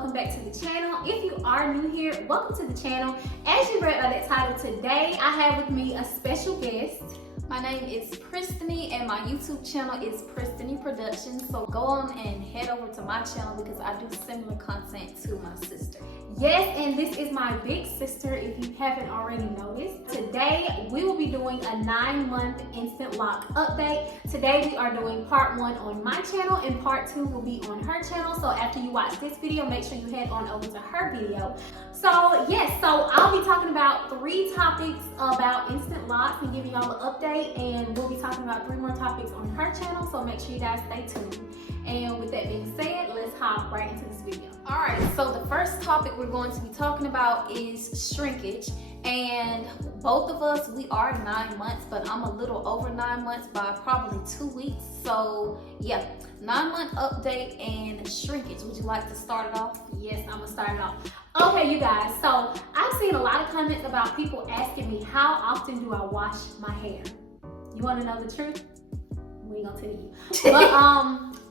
welcome back to the channel. If you are new here, welcome to the channel. As you read by that title, today I have with me a special guest. My name is Pristiny and my YouTube channel is Pristiny Productions. So go on and head over to my channel because I do similar content to my sister. Yes, and this is my big sister if you haven't already noticed. Today we will be doing a 9-month instant lock update. Today we are doing part 1 on my channel and part 2 will be on her channel. So after you watch this video, make sure you head on over to her video. So yes, so I'll be talking about 3 topics about instant locks and giving y'all an update, and we'll be talking about 3 more topics on her channel, so make sure you guys stay tuned. And with that being said, let's hop right into this video. Alright, so the first topic we're going to be talking about is shrinkage. And both of us, we are 9 months, but I'm a little over 9 months by probably 2 weeks. So yeah, 9-month update and shrinkage. Would you like to start it off? Yes, I'm gonna start it off. Okay, you guys, so I've seen a lot of comments about people asking me, how often do I wash my hair? You wanna know the truth? We ain't gonna tell you. But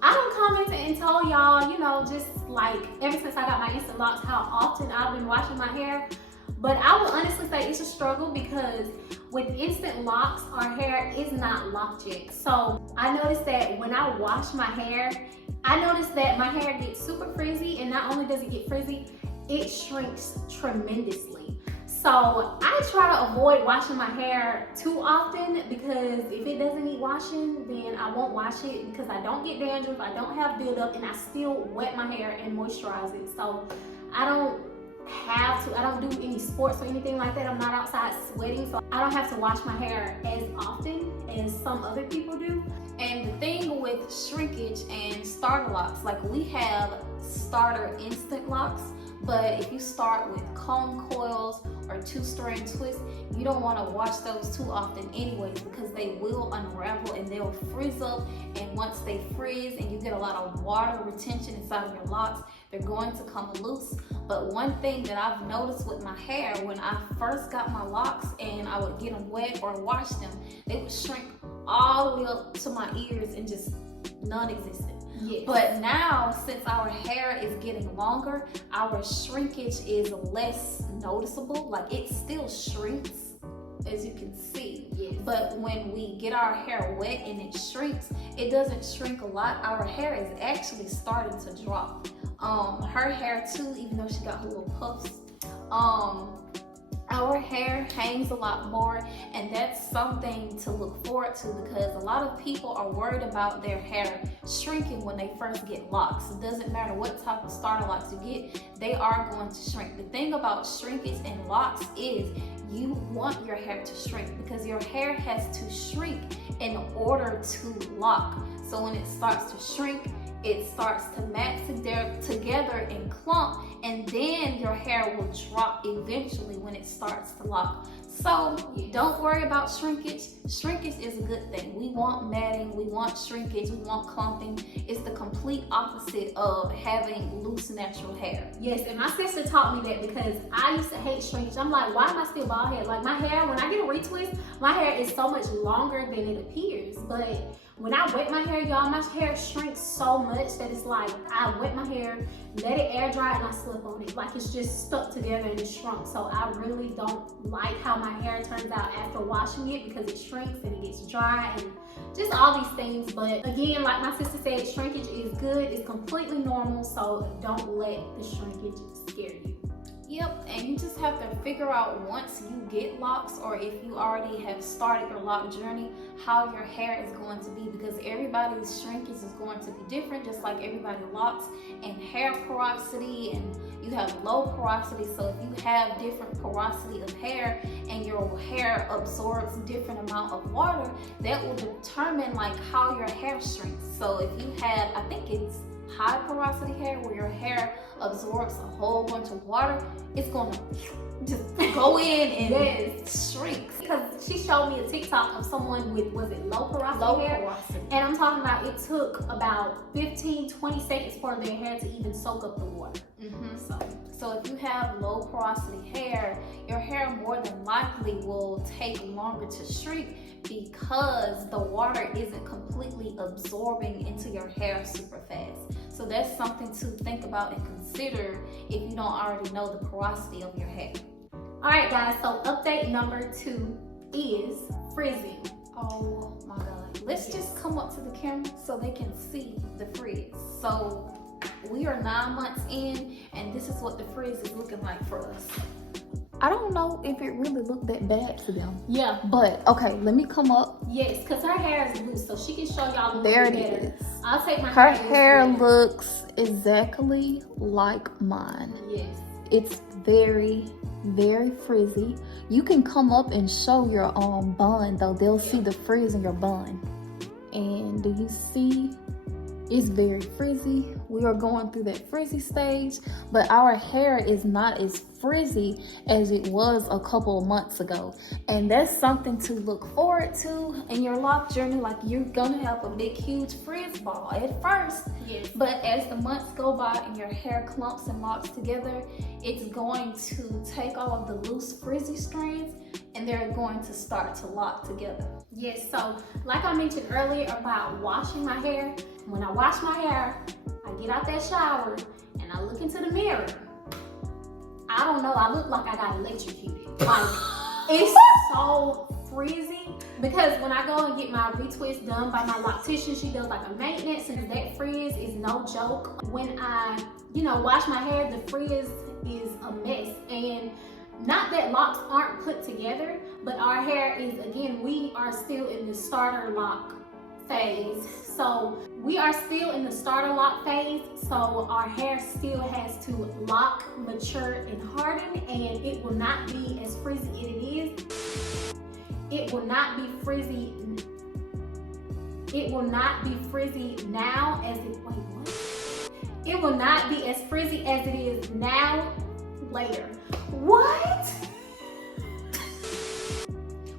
I done commented and told y'all, you know, just like ever since I got my instant locks, how often I've been washing my hair. But I will honestly say it's a struggle because with instant locks, our hair is not locked yet. So I noticed that when I wash my hair, I noticed that my hair gets super frizzy, and not only does it get frizzy, it shrinks tremendously. So I try to avoid washing my hair too often because if it doesn't need washing, then I won't wash it because I don't get dandruff, I don't have buildup, and I still wet my hair and moisturize it. So I don't do any sports or anything like that. I'm not outside sweating, so I don't have to wash my hair as often as some other people do. And the thing with shrinkage and starter locks, like we have starter instant locks, but if you start with comb coils or 2-strand twists, you don't want to wash those too often anyways because they will unravel and they'll frizz up, and once they frizz and you get a lot of water retention inside of your locks, they're going to come loose. But one thing that I've noticed with my hair, when I first got my locks and I would get them wet or wash them, they would shrink all the way up to my ears and just non-existent. Yes. But now, since our hair is getting longer, our shrinkage is less noticeable. Like it still shrinks, as you can see. Yes. But when we get our hair wet and it shrinks, it doesn't shrink a lot. Our hair is actually starting to drop. Her hair too, even though she got her little puffs, our hair hangs a lot more, and that's something to look forward to because a lot of people are worried about their hair shrinking when they first get locks. It doesn't matter what type of starter locks you get, they are going to shrink. The thing about shrinkage and locks is you want your hair to shrink because your hair has to shrink in order to lock. So when it starts to shrink, it starts to max together and clump, and then your hair will drop eventually when it starts to lock. So don't worry about shrinkage. Shrinkage is a good thing. We want matting, we want shrinkage, we want clumping. It's the complete opposite of having loose natural hair. Yes, and my sister taught me that because I used to hate shrinkage. I'm like, why am I still bald head? Like my hair, when I get a retwist, my hair is so much longer than it appears. But when I wet my hair, y'all, my hair shrinks so much that it's like I wet my hair, let it air dry, and I slip on it. Like it's just stuck together and it's shrunk. So I really don't like how my hair turns out after washing it because it shrinks and it gets dry and just all these things. But again, like my sister said, shrinkage is good. It's completely normal. So don't let the shrinkage scare you. Yep, and you just have to figure out once you get locks, or if you already have started your lock journey, how your hair is going to be, because everybody's shrinkage is going to be different, just like everybody locks and hair porosity, and you have low porosity. So if you have different porosity of hair and your hair absorbs different amount of water, that will determine like how your hair shrinks. So if you have, I think it's high porosity hair where your hair absorbs a whole bunch of water, it's gonna just go in and it shrinks. Because she showed me a TikTok of someone with, was it low porosity hair? Porosity. And I'm talking about it took about 15-20 seconds for their hair to even soak up the water. So if you have low porosity hair, your hair more than likely will take longer to shrink because the water isn't completely absorbing into your hair super fast. So that's something to think about and consider if you don't already know the porosity of your hair. All right, guys, so update number 2 is frizzing. Oh my God. Let's just come up to the camera so they can see the frizz. So we are 9 months in, and this is what the frizz is looking like for us. I don't know if it really looked that bad to them. Yeah. But, okay, let me come up. Yes, because her hair is loose, so she can show y'all a little There bit it better. is. I'll take my Her hair hair looks exactly like mine. Yes. It's very, very frizzy. You can come up and show your bun though. They'll see the frizz in your bun. And do you see? It's very frizzy. We are going through that frizzy stage, but our hair is not as frizzy as it was a couple of months ago. And that's something to look forward to in your lock journey. Like, you're gonna have a big, huge frizz ball at first. Yes. But as the months go by and your hair clumps and locks together, it's going to take all of the loose frizzy strands and they're going to start to lock together. Yes, so like I mentioned earlier about washing my hair, when I wash my hair, I get out that shower and I look into the mirror. I don't know, I look like I got electrocuted. Like, it's so frizzy because when I go and get my retwist done by my loctician, she does like a maintenance, and that frizz is no joke. When I, wash my hair, the frizz is a mess. And not that locks aren't put together, but our hair is, again, we are still in the starter lock phase. So we are still in the starter lock phase. So our hair still has to lock, mature, and harden, and it will not be as frizzy as it is. It will not be frizzy. It will not be frizzy now as it, wait, what? It will not be as frizzy as it is now later. What?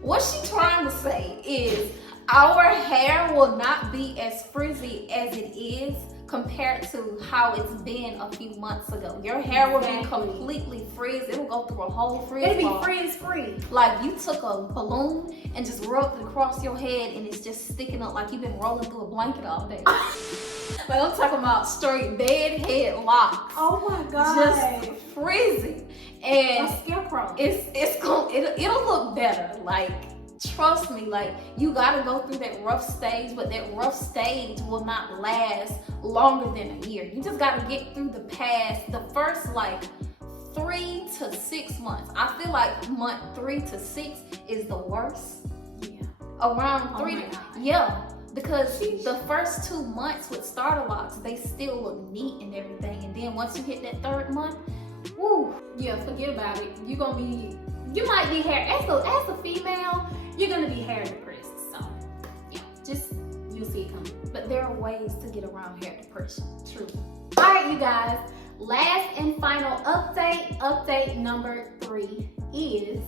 What she's trying to say is our hair will not be as frizzy as it is compared to how it's been a few months ago. Your hair will be completely frizzed. It will go through a whole frizz It'll ball. be frizz free. Like you took a balloon and just rubbed it across your head and it's just sticking up like you've been rolling through a blanket all day. Like, I'm talking about straight bed head locks. Oh my God. Just frizzy. And a scarecrow. It'll look better. Like, trust me, like, you gotta go through that rough stage, but that rough stage will not last longer than a year. You just gotta get through the first like 3 to 6 months. I feel like month 3 to 6 is the worst. Yeah. Around Oh 3 my to, God. yeah. Because the first 2 months with starter locks, they still look neat and everything. And then once you hit that 3rd month, woo. Yeah, forget about it. You might be hair, as a female, you're gonna be hair depressed. So, yeah, you'll see it coming. But there are ways to get around hair depression. True. All right, you guys, last and final update number 3 is,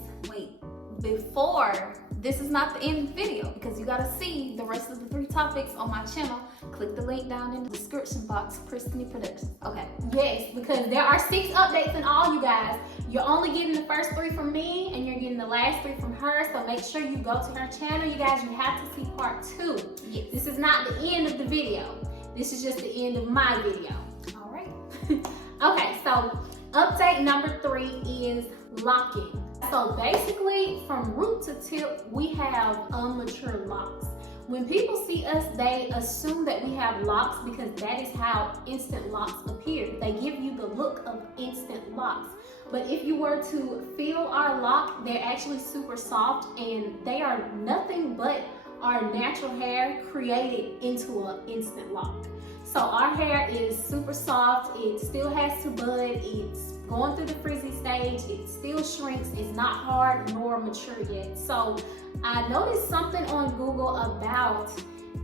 before, this is not the end of the video because you gotta see the rest of the 3 topics on my channel. Click the link down in the description box, Christine Productions. Okay. yes, because there are 6 updates in all, you guys. You're only getting the first 3 from me and you're getting the last 3 from her. So make sure you go to her channel, you guys. You have to see part 2. Yes. This is not the end of the video. This is just the end of my video. All right. Okay, so update number 3 is locking. So basically, from root to tip, we have unmature locks. When people see us, they assume that we have locks because that is how instant locks appear. They give you the look of instant locks. But if you were to feel our lock, they're actually super soft and they are nothing but our natural hair created into an instant lock. So our hair is super soft, it still has to bud, it's going through the frizzy stage, it still shrinks, it's not hard nor mature yet. So I noticed something on Google about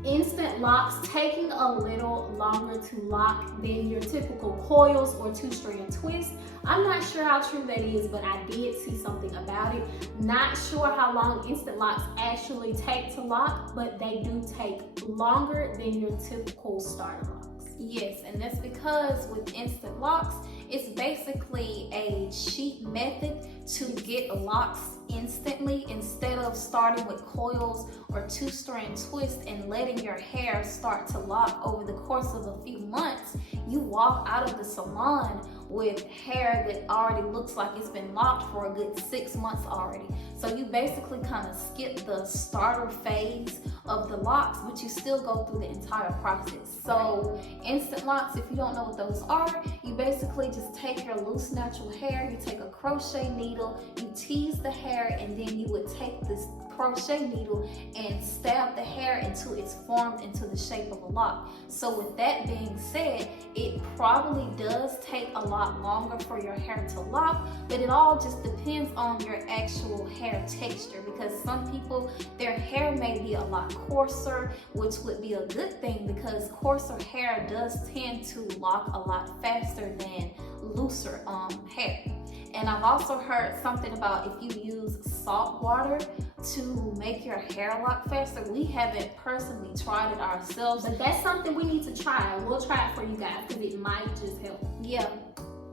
instant locks taking a little longer to lock than your typical coils or 2-strand twists. I'm not sure how true that is, but I did see something about it. Not sure how long instant locks actually take to lock, but they do take longer than your typical starter locks. Yes, and that's because with instant locks, it's basically a cheap method to get locks instantly instead of starting with coils or 2-strand twists and letting your hair start to lock over the course of a few months. You walk out of the salon with hair that already looks like it's been locked for a good 6 months already. So you basically kind of skip the starter phase of the locks, but you still go through the entire process. So instant locks, if you don't know what those are, you basically just take your loose natural hair, you take a crochet needle, you tease the hair, and then you would take this crochet needle and stab the hair until it's formed into the shape of a lock. So with that being said, it probably does take a lot longer for your hair to lock, but it all just depends on your actual hair texture, because some people, their hair may be a lot coarser, which would be a good thing because coarser hair does tend to lock a lot faster than looser hair. And I've also heard something about if you use salt water to make your hair lock faster. We haven't personally tried it ourselves, But that's something we need to try. We'll try it for you guys because it might just help. yeah,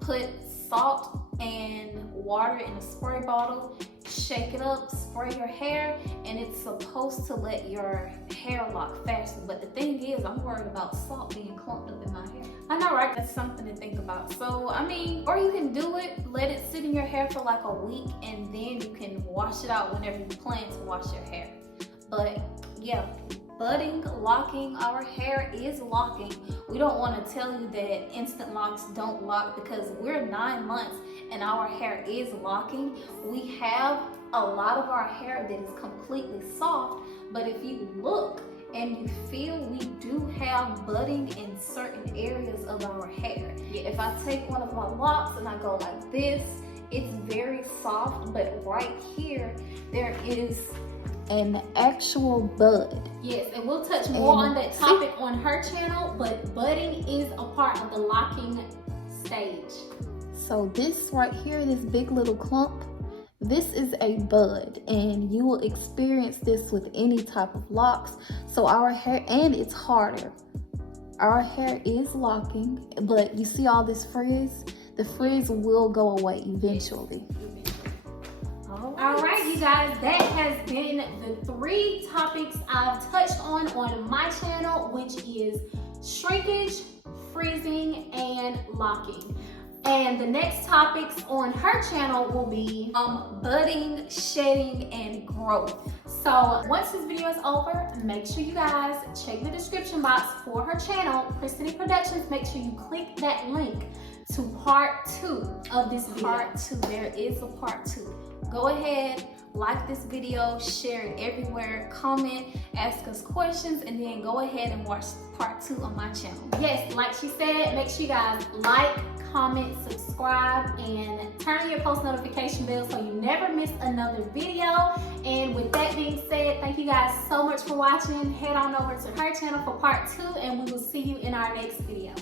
put salt and water in a spray bottle, shake it up, spray your hair, and it's supposed to let your hair lock faster. But the thing is, I'm worried about salt being clumped up in my hair. I know, right? That's something to think about. So, I mean, or you can do it, let it sit in your hair for like a week, and then you can wash it out whenever you plan to wash your hair. But yeah, budding, locking, our hair is locking. We don't want to tell you that instant locks don't lock because we're 9 months and our hair is locking. We have a lot of our hair that is completely soft, but if you look and you feel, we do have budding in certain areas of our hair. If I take one of my locks and I go like this, it's very soft, but right here, there is an actual bud. Yes, and we'll touch more on that topic on her channel, but budding is a part of the locking stage. So this right here, this big little clump, this is a bud, and you will experience this with any type of locks. So our hair, and it's harder. Our hair is locking, but you see all this frizz? The frizz will go away eventually. All right, you guys, that has been the 3 topics I've touched on my channel, which is shrinkage, frizzing, and locking. And the next topics on her channel will be budding, shedding, and growth. So once this video is over, make sure you guys check the description box for her channel, Christine Productions. Make sure you click that link to part 2 of this video. Part 2, there is a part 2. Go ahead, like this video, share it everywhere, comment, ask us questions, and then go ahead and watch part 2 on my channel. Yes, like she said, make sure you guys like, comment, subscribe, and turn on your post notification bell so you never miss another video. And with that being said, thank you guys so much for watching. Head on over to her channel for part 2, and we will see you in our next video.